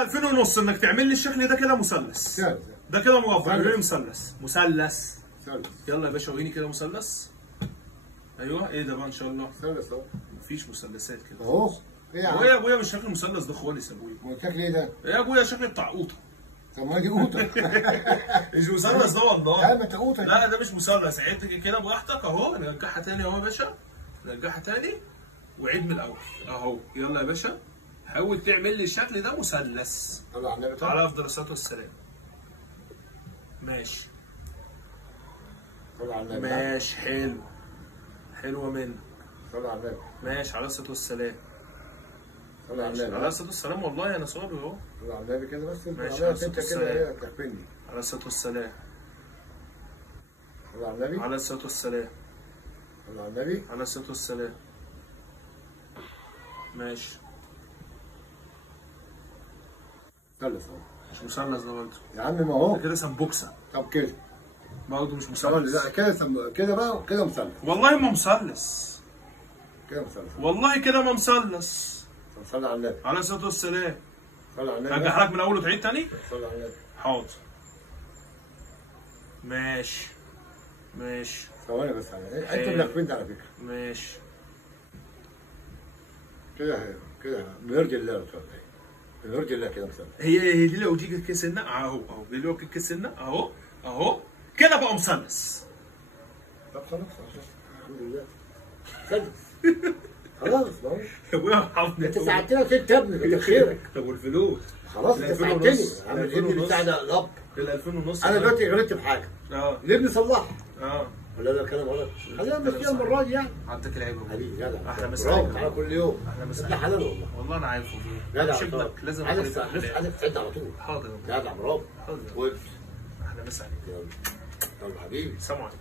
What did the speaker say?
على 2000 ونص انك تعمل لي الشكل ده كده مثلث. ده كده مربع، يقول لي مثلث. مثلث. يلا يا باشا وريني كده مثلث. ايوه ايه ده بقى ان شاء الله؟ مثلث اهو. مفيش مثلثات كده اهو. ايه يا عم؟ هو يا ابويا مش شكل المثلث ده خالص يا ابويا. هو شكل ايه ده؟ ايه يا ابويا شكل بتاع قوطه. طب ما دي قوطه. مش مثلث ده والله. لا ما انت قوطه. لا ده مش مثلث، عيد كده براحتك اهو. نرجعها تاني اهو يا باشا. نرجعها تاني وعيد من الاول اهو. يلا يا باشا حاول تعمل لي الشكل ده مثلث. طلع على النبي. على افضل الصلاه والسلام. ماشي. طلع على النبي. ماشي حلو. حلوه منك. طلع على النبي. ماشي على الصلاه والسلام. طلع على النبي. على الصلاه والسلام والله انا صابر اهو. طلع على النبي كده بس. ماشي على الصلاه انت والسلام. كده ايه تحفني. على الصلاه والسلام. طلع على النبي. على الصلاه والسلام. طلع على النبي. على الصلاه والسلام. ماشي. مثلث اهو. مش مثلث ده برضه. يا عم ما هو. ده كده سمبوكسه. طب كده. برضه مش لا مثلث. كده بقى كده مثلث. والله ما مثلث. كده مثلث. والله كده ما مثلث. طب صلي على النبي. على الصلاه والسلام. صلي على النبي. ارجعها لك من اول وتعيد تاني؟ صلي على النبي. حاضر. ماشي. ماشي. ثواني بس على ايه؟ انت ملفنت على فكره. ماشي. كده بنرضي الله ولا ايه؟ بنرضي الله كده مثلث. هي دي لو تيجي كسرنا اهو دي لو كسرنا اهو كده بقى مثلث. طب خلاص الحمد لله. مثلث. خلاص ما هو. يا ابويا ارحمني. انت ساعدتني وسبت ابني كتر خيرك. طب والفلوس؟ خلاص انت ساعدتني. عم ابني بتاع ده الاب. ال 2000 ونص. انا دلوقتي غلطت في حاجه. ليه صلحها. ولا ده كلام غلط؟ خلينا نمشيها المره دي يعني. عندك العيب حبيبي جدع. احلى مسا عليك. على كل يوم. احلى مسا ده حلال والله. والله انا عارفه. جدع. مش ابنك لازم عايزك تسعد على طول. حاضر. جدع برافو. حاضر. وابس. احلى مسا عليك. يلا حبيبي. سلام عليكم.